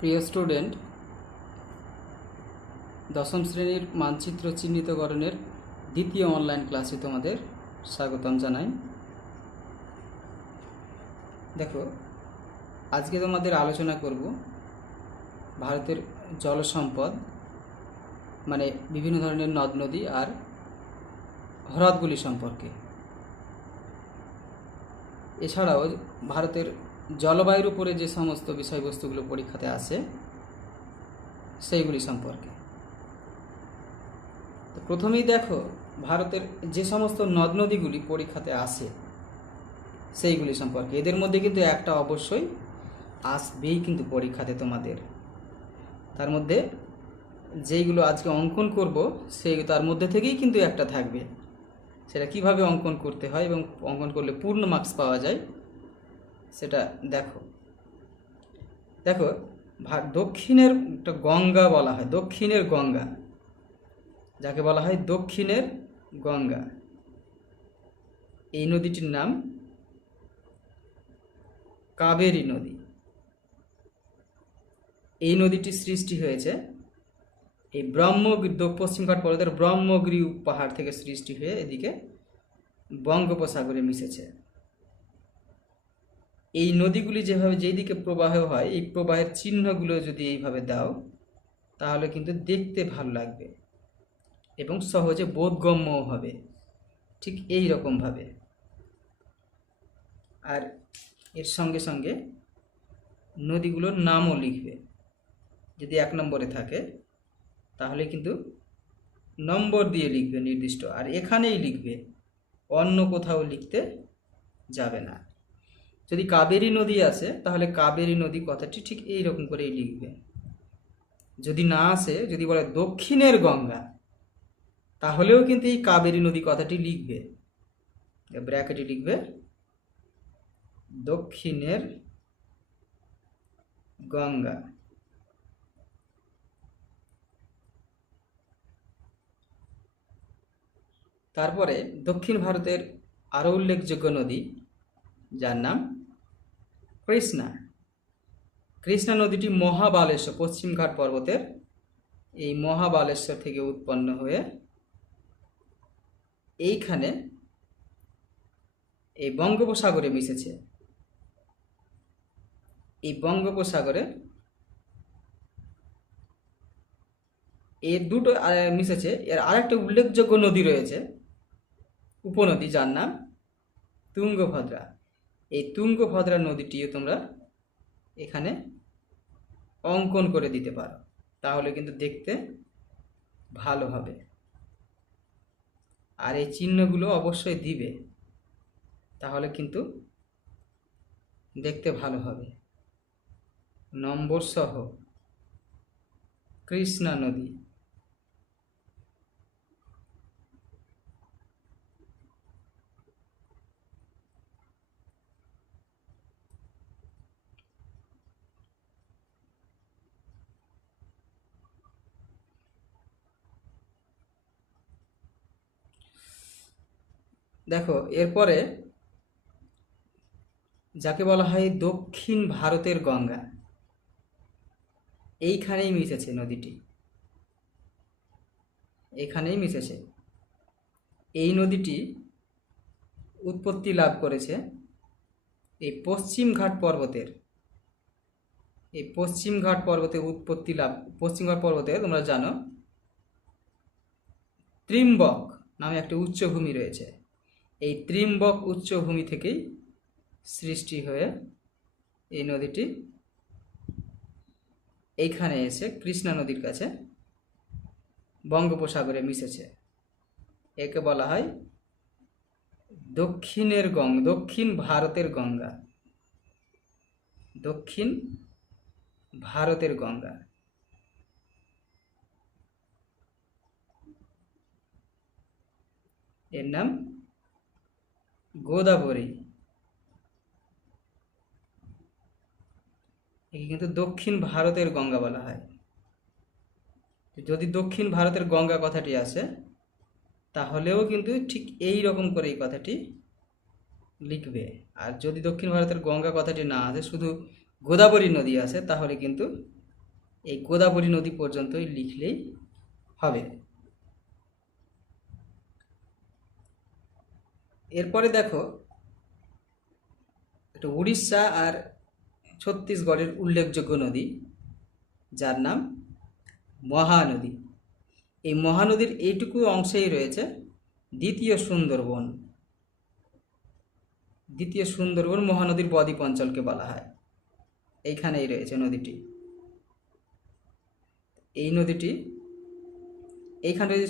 প্রিয় স্টুডেন্ট, দশম শ্রেণীর মানচিত্র চিহ্নিতকরণের দ্বিতীয় অনলাইন ক্লাসে তোমাদের স্বাগতম জানাই। দেখো, আজকে তোমাদের আলোচনা করব ভারতের জল সম্পদ, মানে বিভিন্ন ধরনের নদ নদী আর হ্রদগুলি সম্পর্কে। এছাড়াও ভারতের জলবায়ুর উপরে যে সমস্ত বিষয়বস্তুগুলো পরীক্ষাতে আসে সেইগুলি সম্পর্কে। তো প্রথমেই দেখো, ভারতের যে সমস্ত নদ নদীগুলি পরীক্ষাতে আসে সেইগুলি সম্পর্কে। এদের মধ্যে কিন্তু একটা অবশ্যই আসবেই কিন্তু পরীক্ষাতে তোমাদের। তার মধ্যে যেইগুলো আজকে অঙ্কন করব সেই তার মধ্যে থেকেই কিন্তু একটা থাকবে। সেটা কিভাবে অঙ্কন করতে হয় এবং অঙ্কন করলে পূর্ণ মার্কস পাওয়া যায় সেটা দেখো। দেখো, দক্ষিণের একটা গঙ্গা বলা হয়, দক্ষিণের গঙ্গা, যাকে বলা হয় দক্ষিণের গঙ্গা। এই নদীটির নাম কাবেরী নদী। এই নদীটি সৃষ্টি হয়েছে এই পশ্চিমঘাট পর্বতের ব্রহ্মগিরি পাহাড় থেকে সৃষ্টি হয়ে এদিকে বঙ্গোপসাগরে মিশেছে। এই নদীগুলি যেভাবে যেদিকে প্রবাহ হয়, এই প্রবাহের চিহ্নগুলো যদি এইভাবে দাও তাহলে কিন্তু দেখতে ভালো লাগবে এবং সহজে বোধগম্যও হবে, ঠিক এই রকমভাবে। আর এর সঙ্গে সঙ্গে নদীগুলোর নামও লিখবে। যদি 1 নম্বরে থাকে তাহলে কিন্তু নম্বর দিয়ে লিখবে নির্দিষ্ট, আর এখানেই লিখবে, অন্য কোথাও লিখতে যাবে না। যদি কাবেরী নদী আসে তাহলে কাবেরী নদী কথাটি ঠিক এই রকম করেই লিখবে। যদি না আসে, যদি বলে দক্ষিণের গঙ্গা, তাহলেও কিন্তু এই কাবেরী নদী কথাটি লিখবে, ব্র্যাকেটে লিখবে দক্ষিণের গঙ্গা। তারপরে দক্ষিণ ভারতের আরও উল্লেখযোগ্য নদী, যার নাম কৃষ্ণা। কৃষ্ণা নদীটি মহাবালেশ্বর, পশ্চিমঘাট পর্বতের এই মহাবালেশ্বর থেকে উৎপন্ন হয়ে এইখানে এই বঙ্গোপসাগরে মিশেছে। এই বঙ্গোপসাগরে এর দুটো মিশেছে। এর আরেকটা উল্লেখযোগ্য নদী রয়েছে, উপনদী, যার নাম তুঙ্গভদ্রা। এই তুঙ্গভদ্রা নদীটিও তোমরা এখানে অঙ্কন করে দিতে পারো, তাহলে কিন্তু দেখতে ভালো হবে। আর এই চিহ্নগুলো অবশ্যই দিবে, তাহলে কিন্তু দেখতে ভালো হবে। নম্বর সহ কৃষ্ণা নদী। দেখো, এরপরে যাকে বলা হয় দক্ষিণ ভারতের গঙ্গা, এইখানেই মিশেছে নদীটি, এখানেই মিশেছে। এই নদীটি উৎপত্তি লাভ করেছে এই পশ্চিমঘাট পর্বতের, এই পশ্চিমঘাট পর্বতে উৎপত্তি লাভ। পশ্চিমঘাট পর্বতে তোমরা জানো ত্রিম্বক নামে একটা উচ্চভূমি রয়েছে। এই ত্রিম্বক উচ্চভূমি থেকেই সৃষ্টি হয়ে এই নদীটি এইখানে এসে কৃষ্ণা নদীর কাছে বঙ্গোপসাগরে মিশেছে। একে বলা হয় দক্ষিণের গঙ্গা, দক্ষিণ ভারতের গঙ্গা, দক্ষিণ ভারতের গঙ্গা। এর নাম গোদাবরী। একে কিন্তু দক্ষিণ ভারতের গঙ্গা বলা হয়। যদি দক্ষিণ ভারতের গঙ্গা কথাটি আসে তাহলেও কিন্তু ঠিক এই রকম করে এই কথাটি লিখবে। আর যদি দক্ষিণ ভারতের গঙ্গা কথাটি না আসে, শুধু গোদাবরী নদী আসে, তাহলে কিন্তু এই গোদাবরী নদী পর্যন্তই লিখলেই হবে। এরপরে দেখো একটা উড়িষ্যা আর ছত্তিশগড়ের উল্লেখযোগ্য নদী, যার নাম মহানদী। এই মহানদীর এইটুকু অংশেই রয়েছে দ্বিতীয় সুন্দরবন। দ্বিতীয় সুন্দরবন মহানদীর বদ্বীপ অঞ্চলকে বলা হয়। এইখানেই রয়েছে নদীটি। এই নদীটি এইখানে রয়েছে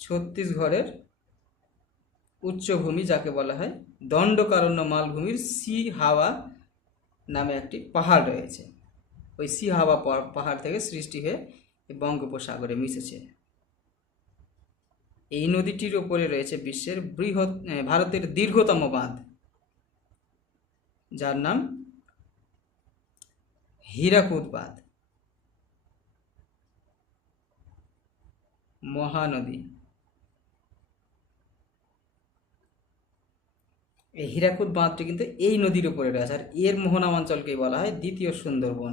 ছত্তিশগড়ের উচ্চভূমি, যাকে বলা হয় দণ্ডকারণ্য মালভূমির সি হাওয়া নামে একটি পাহাড় রয়েছে। ওই সি হাওয়া পাহাড় থেকে সৃষ্টি হয়ে বঙ্গোপসাগরে মিশেছে। এই নদীটির ওপরে রয়েছে বিশ্বের ভারতের দীর্ঘতম বাঁধ, যার নাম হীরাকুদ বাঁধ। মহানদী, এই হীরাকুদ বাঁধটি কিন্তু এই নদীর উপরে রয়েছে, আর এর মোহনা অঞ্চলকেই বলা হয় দ্বিতীয় সুন্দরবন।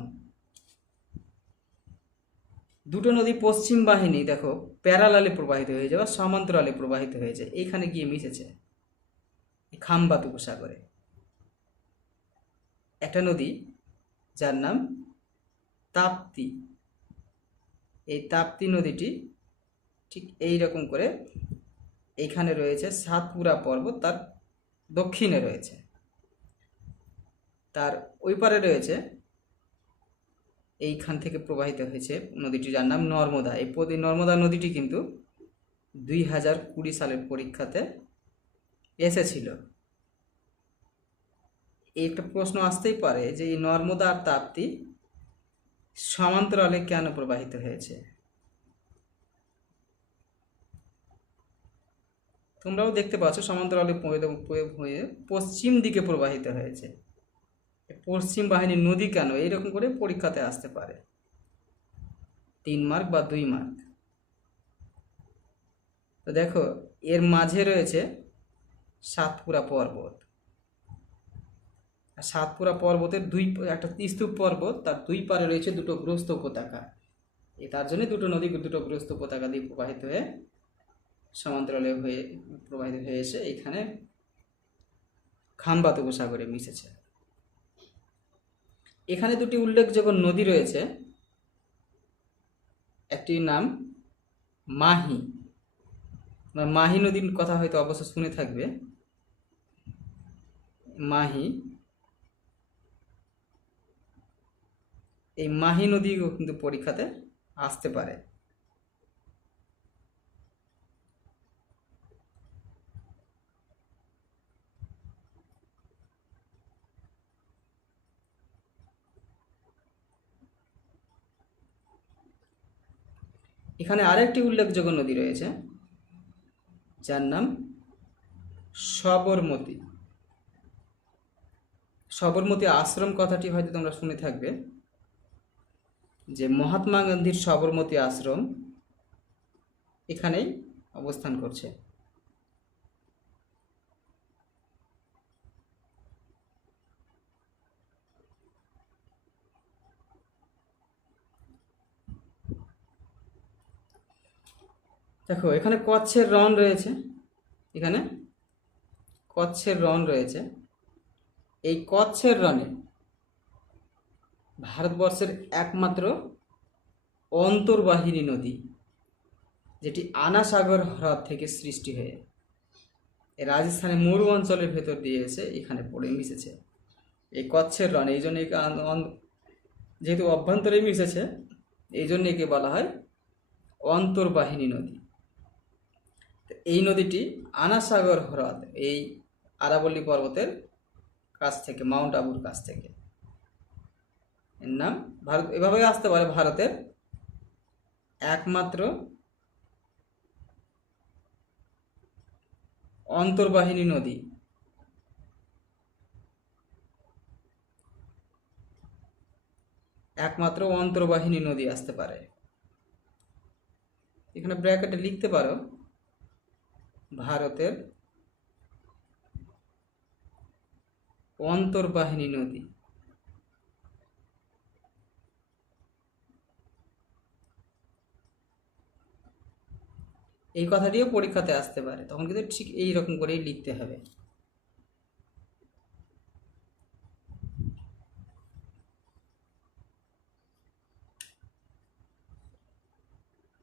দুটো নদী পশ্চিম বাহিনী দেখো প্যারালালে প্রবাহিত হয়ে যাওয়া, সমান্তরালে প্রবাহিত হয়েছে, এইখানে গিয়ে মিশেছে খামবাত উপসাগরে। একটা নদী যার নাম তাপ্তি। এই তাপ্তি নদীটি ঠিক এই রকম করে এইখানে রয়েছে সাতপুরা পর্বত, তার দক্ষিণে রয়েছে। তার ওই পারে রয়েছে, এইখান থেকে প্রবাহিত হয়েছে নদীটি, যার নাম নর্মদা। এই নর্মদা নদীটি কিন্তু 2020 সালের পরীক্ষাতে এসেছিল। একটা প্রশ্ন আসতেই পারে যে এই নর্মদা আর তাপ্তি সমান্তরালে কেন প্রবাহিত হয়েছে। তোমরাও দেখতে পাচ্ছ সমান্তরালে হয়ে পশ্চিম দিকে প্রবাহিত হয়েছে। পশ্চিম বাহিনীর নদী কেন, এইরকম করে পরীক্ষাতে আসতে পারে, 3 মার্ক বা 2 মার্ক। তো দেখো এর মাঝে রয়েছে সাতপুরা পর্বত। সাতপুরা পর্বতের একটা স্তূপ পর্বত, তার দুই পারে রয়েছে দুটো গ্রস্ত উপত্যকা। তার জন্য দুটো নদী দুটো গ্রস্ত উপত্যকা দিয়ে প্রবাহিত হয়ে সমান্তরালে হয়ে প্রবাহিত হয়ে এসে এখানে খামবাত উপসাগরে মিশেছে। এখানে দুটি উল্লেখযোগ্য নদী রয়েছে, একটির নাম মাহি। মাহি নদীর কথা হয়তো অবশ্য শুনে থাকবে। মাহি, এই মাহি নদীও কিন্তু পরীক্ষাতে আসতে পারে। এখানে আরেকটি উল্লেখযোগ্য নদী রয়েছে, যার নাম সবরমতী। সবরমতী আশ্রম কথাটি হয়তো তোমরা শুনে থাকবে, যে মহাত্মা গান্ধীর সবরমতী আশ্রম এখানেই অবস্থান করছে। দেখো এখানে কচ্ছের রণ রয়েছে, এখানে কচ্ছের রণ রয়েছে। এই কচ্ছের রণে ভারতবর্ষের একমাত্র অন্তর্বাহিনী নদী, যেটি আনা সাগর হ্রদ থেকে সৃষ্টি হয়ে রাজস্থানের মরু অঞ্চলের ভেতর দিয়ে এসে এখানে পড়ে মিশেছে। এই কচ্ছের রণ, এই জন্য যেহেতু অভ্যন্তরে মিশেছে, এই জন্য একে বলা হয় অন্তর্বাহিনী নদী। এই নদীটি আনা সাগর হ্রদ, এই আরাবল্লী পর্বতের কাছ থেকে, মাউন্ট আবুর কাছ থেকে, এর নাম ভারত। এভাবে আসতে পারে ভারতের একমাত্র অন্তর্বাহিনী নদী। একমাত্র অন্তর্বাহিনী নদী আসতে পারে। এখানে ব্র্যাকেটে লিখতে পারো ভারতের অন্তর্বাহিনী নদী। এই কথাটিও পরীক্ষাতে আসতে পারে, তখন কিন্তু ঠিক এই রকম করেই লিখতে হবে।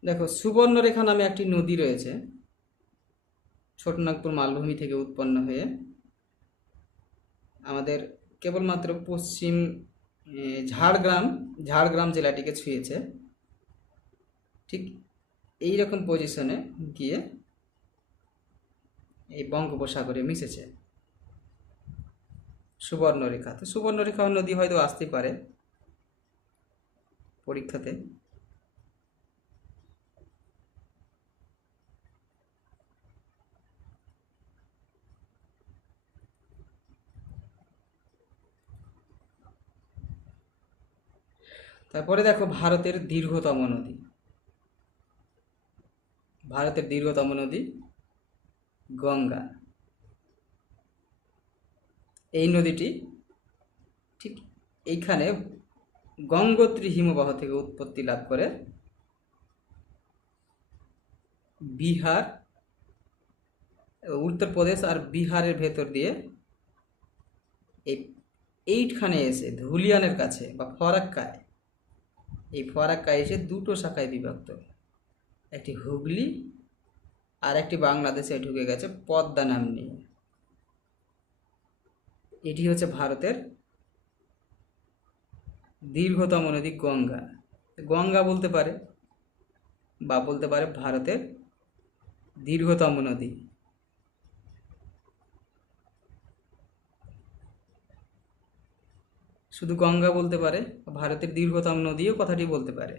দেখো, সুবর্ণরেখা নামে একটি নদী রয়েছে, ছোটনাগপুর মালভূমি থেকে উৎপন্ন হয়ে আমাদের কেবলমাত্র পশ্চিম ঝাড়গ্রাম জেলাটিকে ছুঁয়েছে। ঠিক এই রকম পজিশনে গিয়ে এই বঙ্গোপসাগরে মিশেছে সুবর্ণরেখা। তো সুবর্ণরেখা নদী হয়তো আসতে পারে পরীক্ষাতে। তারপরে দেখো, ভারতের দীর্ঘতম নদী। ভারতের দীর্ঘতম নদী গঙ্গা। এই নদীটি ঠিক এইখানে গঙ্গোত্রী হিমবাহ থেকে উৎপত্তি লাভ করে বিহার, উত্তরপ্রদেশ আর বিহারের ভেতর দিয়ে এইখানে এসে ধুলিয়ানের কাছে বা ফরাক্কায়, এই ফরাক্কায় এসে দুটো শাখায় বিভক্ত, একটি হুগলি আর একটি বাংলাদেশে ঢুকে গেছে পদ্মা নাম নিয়ে। এটি হচ্ছে ভারতের দীর্ঘতম নদী গঙ্গা। গঙ্গা বলতে পারে বা বলতে পারে ভারতের দীর্ঘতম নদী। শুধু গঙ্গা বলতে পারে, ভারতের দীর্ঘতম নদীও কথাটি বলতে পারে।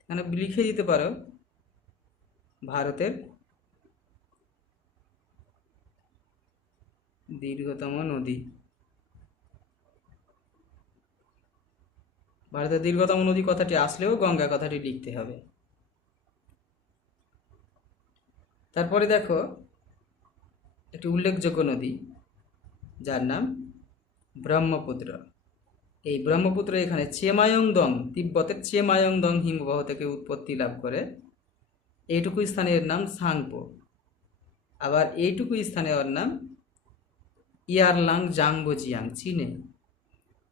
এখানে লিখে দিতে পারো ভারতের দীর্ঘতম নদী। ভারতের দীর্ঘতম নদী কথাটি আসলেও গঙ্গা কথাটি লিখতে হবে। তারপরে দেখো, একটি উল্লেখযোগ্য নদী যার নাম ব্রহ্মপুত্র। এই ব্রহ্মপুত্র এখানে চেমায়ংদং, তিব্বতের চেমায়ংদং হিমবাহ থেকে উৎপত্তি লাভ করে। এইটুকু স্থানের নাম সাংপো। আবার এইটুকু স্থানের নাম ইয়ারলাং জাংবোজিয়াং চীনে।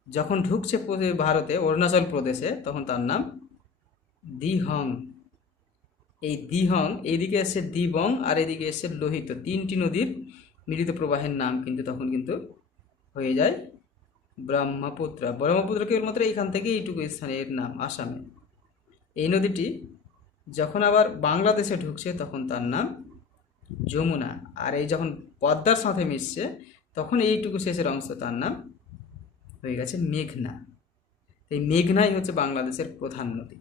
যখন ঢুকছে ভারতে অরুণাচল প্রদেশে, তখন তার নাম দিহং। এই দিহং, এইদিকে এসে দিবং আর এদিকে এসে লোহিত, তিনটি নদীর মিলিত প্রবাহের নাম কিন্তু তখন কিন্তু হয়ে যায় ব্রহ্মপুত্র। ব্রহ্মপুত্র কেবলমাত্র এইখান থেকে এইটুকু স্থানের নাম আসামে। এই নদীটি যখন আবার বাংলাদেশে ঢুকছে তখন তার নাম যমুনা। আর এই যখন পদ্মার সাথে মিশছে তখন এইটুকু শেষের অংশ তার নাম হয়ে গেছে মেঘনা। এই মেঘনাই হচ্ছে বাংলাদেশের প্রধান নদী।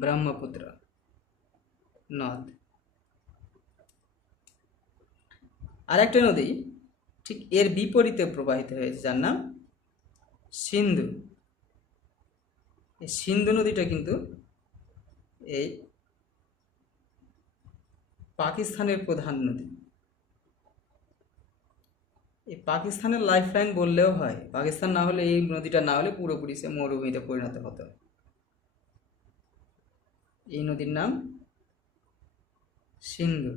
ব্রহ্মপুত্র নদ। আর একটা নদী ঠিক এর বিপরীতে প্রবাহিত হয়েছে, যার নাম সিন্ধু। এই সিন্ধু নদীটা কিন্তু এই পাকিস্তানের প্রধান নদী। এই পাকিস্তানের লাইফলাইন বললেও হয়। পাকিস্তান না হলে, এই নদীটা না হলে পুরোপুরি সে মরুভূমিতে পরিণত হতো। এই নদীর নাম সিন্ধু।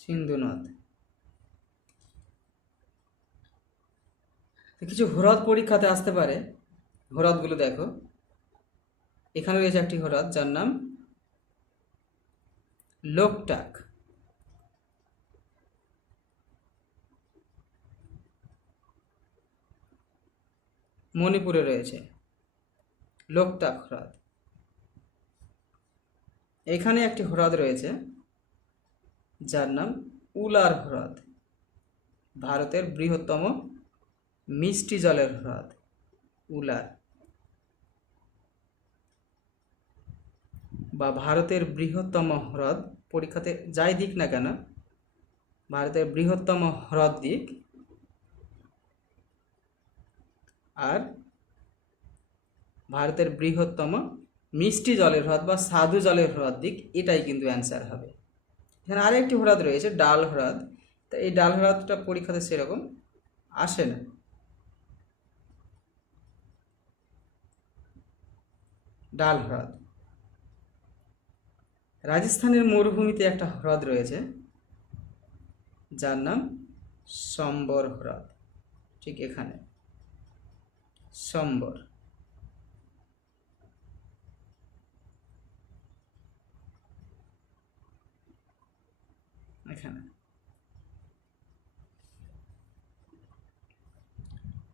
সিন্ধু নদ। কিছু হ্রদ পরীক্ষাতে আসতে পারে। হ্রদগুলো দেখো, এখানে রয়েছে একটি হ্রদ যার নাম লোকটাক। মণিপুরে রয়েছে লোকটাক হ্রদ। এখানে একটি হ্রদ রয়েছে যার নাম উলার হ্রদ, ভারতের বৃহত্তম মিষ্টি জলের হ্রদ উলার, বা ভারতের বৃহত্তম হ্রদ। পরীক্ষাতে যাই দিক না কেন, ভারতের বৃহত্তম হ্রদ দিক আর ভারতের বৃহত্তম মিষ্টি জলের হ্রদ বা স্বাদু জলের হ্রদ দিক, এটাই কিন্তু অ্যান্সার হবে। এখানে আরেকটি হ্রদ রয়েছে ডাল হ্রদ, তো এই ডাল হ্রদটা পরীক্ষাতে সেরকম আসে না। ডাল হ্রদ। রাজস্থানের মরুভূমিতে একটা হ্রদ রয়েছে যার নাম সম্বর হ্রদ, ঠিক এখানে সম্বর। এখানে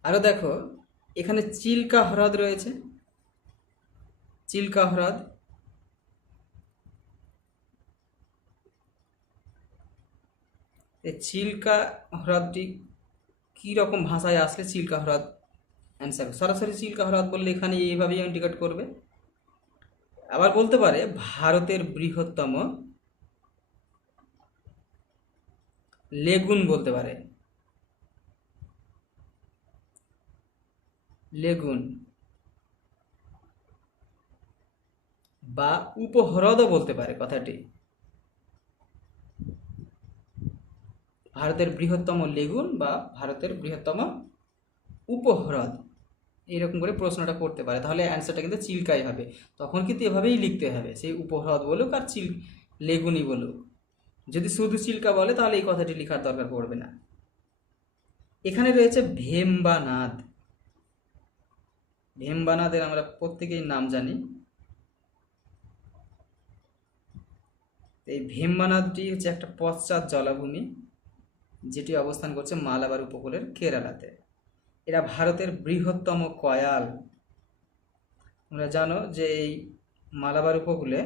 আরো দেখো, এখানে চিল্কা হ্রদ রয়েছে, চিল্কা হ্রদ। এই চিল্কা হ্রদটি কি রকম ভাষায় আসলে চিল্কা হ্রদ অ্যান্সার? সরাসরি চিল্কা হ্রদ বললে এখানে এইভাবেই ইন্ডিকেট করবে। আবার বলতে পারে ভারতের বৃহত্তম লেগুন, বলতে পারে লেগুন, বা উপহ্রদও বলতে পারে কথাটি। ভারতের বৃহত্তম লেগুন বা ভারতের বৃহত্তম উপহ্রদ, এইরকম করে প্রশ্নটা করতে পারে, তাহলে অ্যান্সারটা কিন্তু চিল্কাই হবে। তখন কিন্তু এভাবেই লিখতে হবে, সেই উপহ্রদ বলুক আর লেগুনই বলুক। যদি শুধু চিল্কা বলে তাহলে এই কথাটি লেখার দরকার পড়বে না। এখানে রয়েছে ভেম্বানাদ। ভেম্বানাদের আমরা প্রত্যেকেই নাম জানি। এই ভেম্বানাদটি হচ্ছে একটা পশ্চাৎ জলাভূমি যেটি অবস্থান করছে মালাবার উপকূলের কেরালাতে। এরা ভারতের বৃহত্তম কয়াল। তোমরা জানো যে এই মালাবার উপকূলে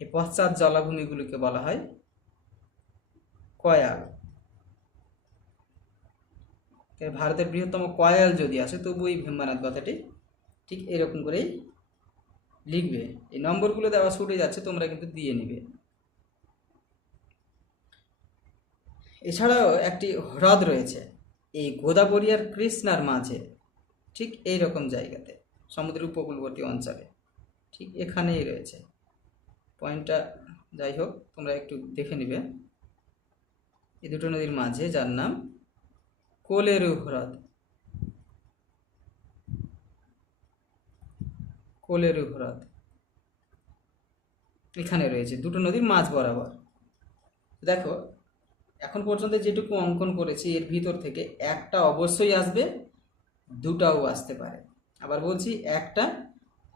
এই পশ্চাৎ জলাভূমিগুলিকে বলা হয় কয়াল। ভারতের বৃহত্তম কয়াল যদি আসে তবু এই ভেম্বানাদ কথাটি ঠিক এরকম করেই লিখবে। এই নম্বরগুলো দেওয়া ছুটে যাচ্ছে, তোমরা কিন্তু দিয়ে নিবে। এছাড়াও একটি হ্রদ রয়েছে এই গোদাবরী আর কৃষ্ণার মাঝে, ঠিক এই রকম জায়গাতে, সমুদ্রের উপকূলবর্তী অঞ্চলে, ঠিক এখানেই রয়েছে। পয়েন্টটা যাই হোক তোমরা একটু দেখে নিবে। এই দুটো নদীর মাঝে, যার নাম কোলেরু হ্রদ। কোলেরু হ্রদ এখানে রয়েছে, দুটো নদীর মাঝ বরাবর। দেখো এখন পর্যন্ত যেটুকু অঙ্কন করেছি এর ভিতর থেকে একটা অবশ্যই আসবে, দুটাও আসতে পারে। আবার বলছি, একটা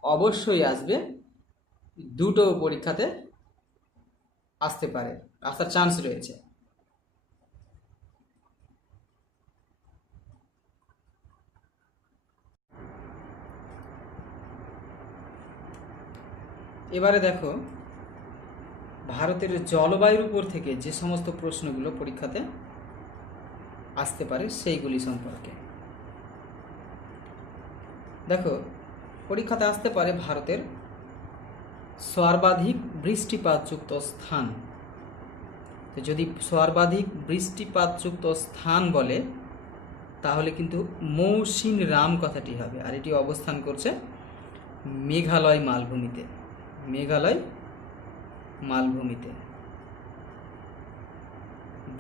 অবশ্যই আসবে, দুটো পরীক্ষাতে আসতে পারে, আসার চান্স রয়েছে। এবারে দেখো ভারতের জলবায়ুর উপর থেকে যে সমস্ত প্রশ্নগুলো পরীক্ষাতে আসতে পারে সেইগুলি সম্পর্কে দেখো। পরীক্ষাতে আসতে পারে ভারতের সর্বাধিক বৃষ্টিপাতযুক্ত স্থান। তো যদি সর্বাধিক বৃষ্টিপাতযুক্ত স্থান বলে তাহলে কিন্তু মৌসিনরাম কথাটি হবে, আর এটি অবস্থান করছে মেঘালয় মালভূমিতে। মেঘালয় মালভূমিতে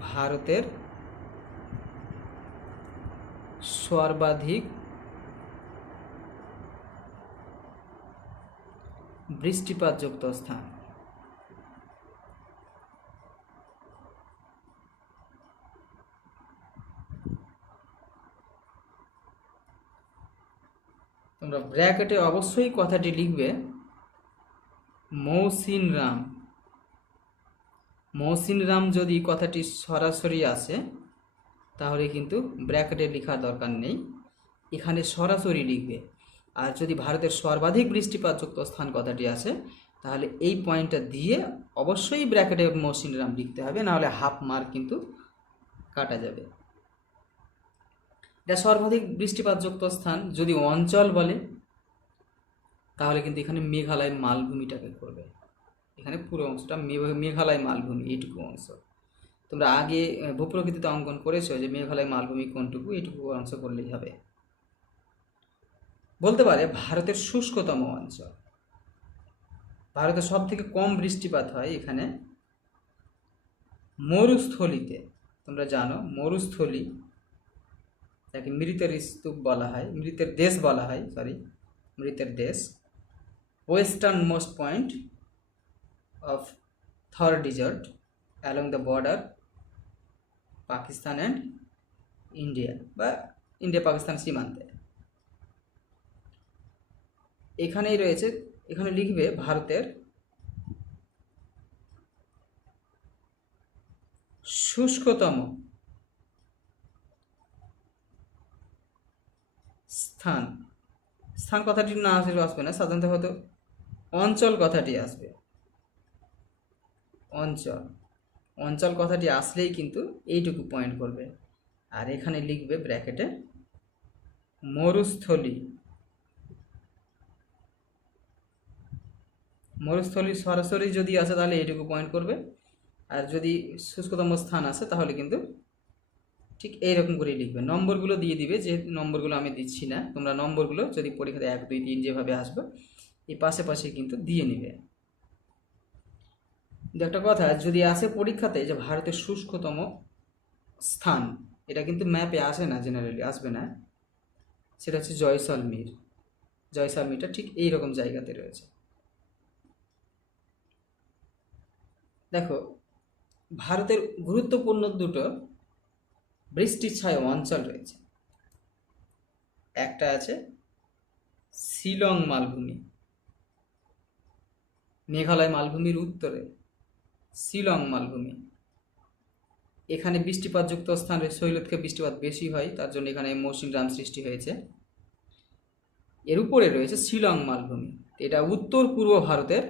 ভারতের সর্বাধিক বৃষ্টিপাতযুক্ত স্থান। তোমরা ব্র্যাকেটে অবশ্যই কথাটি লিখবে মৌসিনরাম। মৌসিনরাম যদি কথাটি সরাসরি আসে তাহলে কিন্তু ব্র্যাকেটে লেখার দরকার নেই, এখানে সরাসরি লিখবে। আর যদি ভারতের সর্বাধিক বৃষ্টিপাতযুক্ত স্থান কথাটি আসে তাহলে এই পয়েন্টটা দিয়ে অবশ্যই ব্র্যাকেটে মৌসিনরাম লিখতে হবে, নাহলে হাফ মার্ক কিন্তু কাটা যাবে। এটা সর্বাধিক বৃষ্টিপাতযুক্ত স্থান। যদি অঞ্চল বলে তাহলে কিন্তু এখানে মেঘালয় মালভূমিটাকে করবে, এখানে পুরো অংশটা মেঘালয় মালভূমি, এইটুকু অংশ। তোমরা আগে ভূপ্রকৃতিতে অঙ্কন করেছো যে মেঘালয় মালভূমি কোনটুকু, এইটুকু অংশ করলেই হবে। বলতে পারে ভারতের শুষ্কতম অঞ্চল। ভারতে সব থেকে কম বৃষ্টিপাত হয় এখানে মরুস্থলীতে। তোমরা জানো মরুস্থলী, যাকে মৃতের স্তূপ বলা হয়, মৃতের দেশ বলা হয়, মৃতের দেশ, western most point of Thar desert along the border Pakistan and India, বা ইন্ডিয়া পাকিস্তান সীমান্তে। এখানেই রয়েছে, এখানে লিখবে ভারতের শুষ্কতম স্থান। স্থান কথাটি না আসবে না, সাধারণত হয়তো অঞ্চল কথাটি আসবে। অঞ্চল, অঞ্চল কথাটি আসলেই কিন্তু এইটুকু পয়েন্ট করবে। আর এখানে লিখবে ব্র্যাকেটে মরুস্থলী। মরুস্থলী সরাসরি যদি আসে তাহলে এইটুকু পয়েন্ট করবে, আর যদি শুষ্কতম স্থান আসে তাহলে কিন্তু ঠিক এইরকম করেই লিখবে। নম্বরগুলো দিয়ে দিবে, যে নম্বরগুলো আমি দিচ্ছি না, তোমরা নম্বরগুলো যদি পরীক্ষাতে 1 2 3 যেভাবে আসবে এই পাশে পাশে কিন্তু দিয়ে নিবে। কিন্তু একটা কথা, যদি আসে পরীক্ষাতে যে ভারতের শুষ্কতম স্থান, এটা কিন্তু ম্যাপে আসে না, জেনারেলি আসবে না, সেটা হচ্ছে জয়সলমীর। জয়সলমীরটা ঠিক এইরকম জায়গাতে রয়েছে। দেখো, ভারতের গুরুত্বপূর্ণ দুটো বৃষ্টিছায়া অঞ্চল রয়েছে। একটা আছে শিলং মালভূমি, মেঘালয় মালভূমির উত্তরে শিলং মালভূমি। এখানে বৃষ্টিপাতযুক্ত স্থানে শৈলক্ষে বৃষ্টিপাত বেশি হয়, তার জন্য এখানে মৌসুমী সৃষ্টি হয়েছে। এর উপরে রয়েছে শিলং মালভূমি, এটা উত্তর পূর্ব ভারতের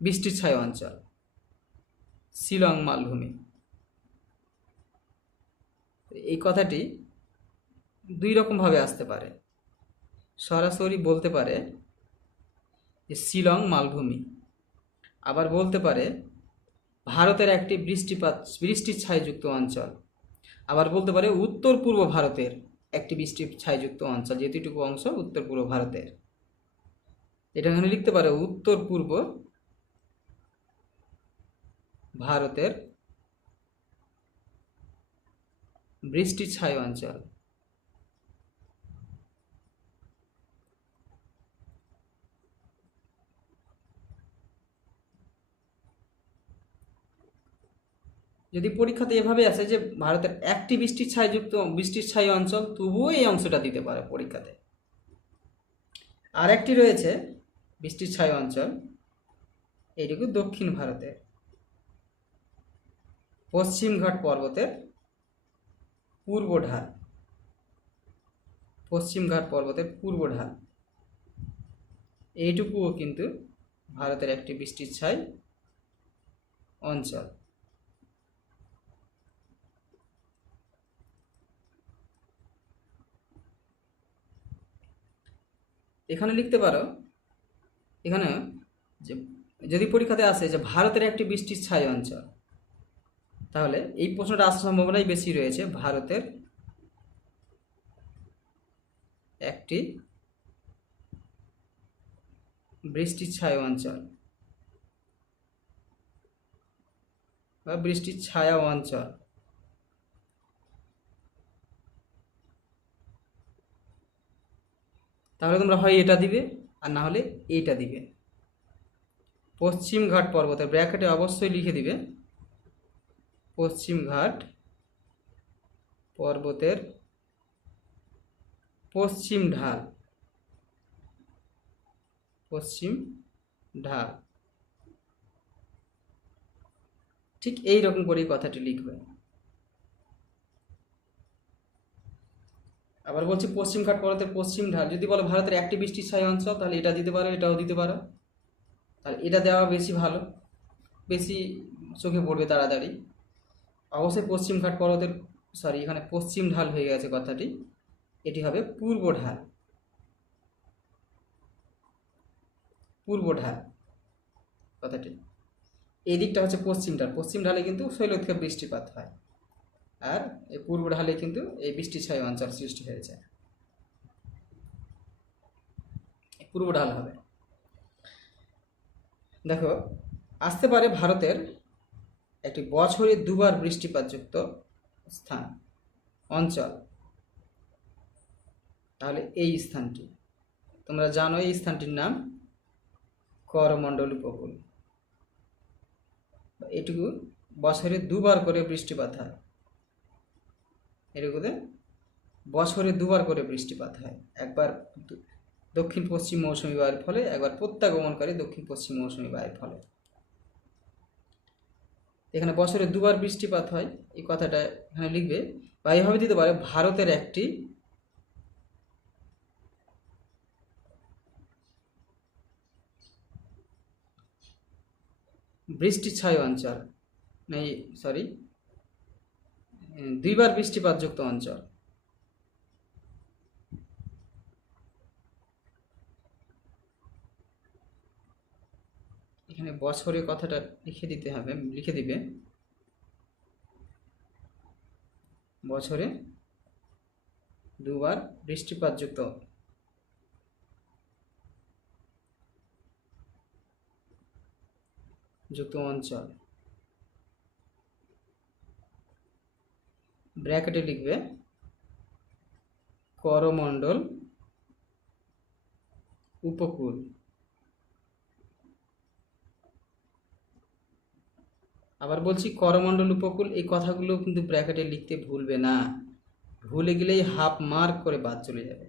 বৃষ্টির ছায়া অঞ্চল শিলং মালভূমি। এই কথাটি দুই রকমভাবে আসতে পারে। সরাসরি বলতে পারে যে শিলং মালভূমি, আবার বলতে পারে ভারতের একটি বৃষ্টির ছায়াযুক্ত অঞ্চল, আবার বলতে পারে উত্তর পূর্ব ভারতের একটি বৃষ্টির ছায়াযুক্ত অঞ্চল, যেটুকু অংশ উত্তর পূর্ব ভারতের। এটা এখানে লিখতে পারে উত্তর পূর্ব ভারতের বৃষ্টির ছায়া অঞ্চল। যদি পরীক্ষাতে এভাবে আসে যে ভারতের একটি বৃষ্টির ছায়া অঞ্চল, তবুও এই অংশটা দিতে পারে পরীক্ষাতে। আর একটি রয়েছে বৃষ্টির ছায়া অঞ্চল, এইটুকু দক্ষিণ ভারতের পশ্চিমঘাট পর্বতের পূর্ব ঢাল। পশ্চিমঘাট পর্বতের পূর্ব ঢাল, এইটুকুও কিন্তু ভারতের একটি বৃষ্টির ছায়া অঞ্চল। এখানে লিখতে পারো, এখানে যে যদি পরীক্ষাতে আসে যে ভারতের একটি বৃষ্টির ছায়া অঞ্চল, তাহলে এই প্রশ্নটা আসার সম্ভাবনাই বেশি রয়েছে। ভারতের একটি বৃষ্টির ছায়া অঞ্চল বা বৃষ্টির ছায়া অঞ্চল। তাহলে তোমরা হয় এটা দিবে, আর না হলে এইটা দিবে। পশ্চিমঘাট পর্বতের ব্র্যাকেটে অবশ্যই লিখে দিবে পশ্চিমঘাট পর্বতের পশ্চিম ঢাল। পশ্চিম ঢাল, ঠিক এই রকম করেই কথাটি লিখবে। আবার বলছি পশ্চিমঘাট পর্বতের পশ্চিম ঢাল। যদি বলো ভারতের একটি বৃষ্টির ছায়া অঞ্চল, তাহলে এটা দিতে পারো, এটাও দিতে পারো। তাহলে এটা দেওয়া বেশি ভালো, বেশি চোখে পড়বে তাড়াতাড়ি। অবশ্যই পশ্চিমঘাট পর্বতের, এখানে পশ্চিম ঢাল হয়ে গেছে কথাটি, এটি হবে পূর্ব ঢাল। পূর্ব ঢাল কথাটি, এই দিকটা হচ্ছে পশ্চিম ঢাল। পশ্চিম ঢালে কিন্তু শৈলক্ষে বৃষ্টিপাত হয়, আর এই পূর্ব ঢালে কিন্তু এই বৃষ্টির ছায়া অঞ্চল সৃষ্টি হয়েছে। পূর্ব ঢাল হবে। দেখো, আসতে পারে ভারতের একটি বছরে দুবার বৃষ্টিপাতযুক্ত স্থান, অঞ্চল। তাহলে এই স্থানটি তোমরা জানো, এই স্থানটির নাম করমণ্ডল উপকূল। এটুকু বছরে দুবার করে বৃষ্টিপাত হয়, এটুকুতে বছরে দুবার করে বৃষ্টিপাত হয়। একবার দক্ষিণ পশ্চিম মৌসুমী বায়ুর ফলে, একবার প্রত্যাগমনকারী দক্ষিণ পশ্চিম মৌসুমী বায়ুর ফলে। এখানে বছরে দুবার বৃষ্টিপাত হয়, এই কথাটা এখানে লিখবে। বা এইভাবে দিতে পারে, ভারতের একটি বৃষ্টিছায় অঞ্চল, সরি, দুইবার বৃষ্টিপাতযুক্ত অঞ্চল। এখানে বছরে কথাটা লিখে দিতে হবে, লিখে দিবে বছরে দুবার বৃষ্টিপাতযুক্ত অঞ্চল। ব্র্যাকেটে লিখবে করমণ্ডল উপকূল। আবার বলছি, করমণ্ডল উপকূল, এই কথাগুলো কিন্তু ব্র্যাকেটে লিখতে ভুলবে না। ভুলে গেলেই হাফ মার্ক করে বাদ চলে যাবে,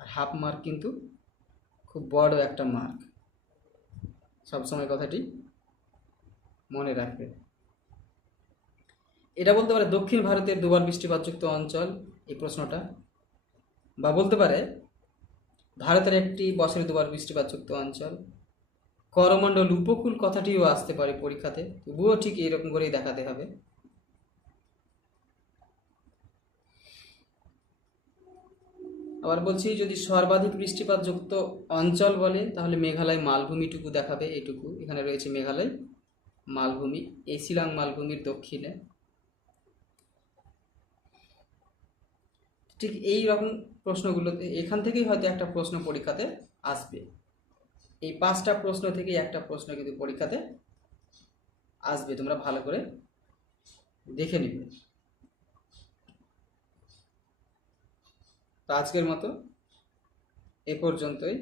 আর হাফ মার্ক কিন্তু খুব বড় একটা মার্ক। সবসময় কথাটি মনে রাখবে। এটা বলতে পারে দক্ষিণ ভারতের দুবার বৃষ্টিপাতযুক্ত অঞ্চল, এই প্রশ্নটা। বা বলতে পারে ভারতের একটি বছরে দুবার বৃষ্টিপাতযুক্ত অঞ্চল। করমণ্ডল উপকূল কথাটিও আসতে পারে পরীক্ষাতে, তবুও ঠিক এরকম করেই দেখাতে হবে। আবার বলছি, যদি সর্বাধিক বৃষ্টিপাতযুক্ত অঞ্চল বলে, তাহলে মেঘালয় মালভূমিটুকু দেখাবে। এটুকু এখানে রয়েছে মেঘালয় মালভূমি, এই শিলং মালভূমির দক্ষিণে। ঠিক এই রকম প্রশ্নগুলোতে এখান থেকেই হয়তো একটা প্রশ্ন পরীক্ষাতে আসবে। এই 5টা প্রশ্ন থেকেই একটা প্রশ্ন কিন্তু পরীক্ষাতে আসবে, তোমরা ভালো করে দেখে নিবে। তো আজকের মতো এ পর্যন্তই।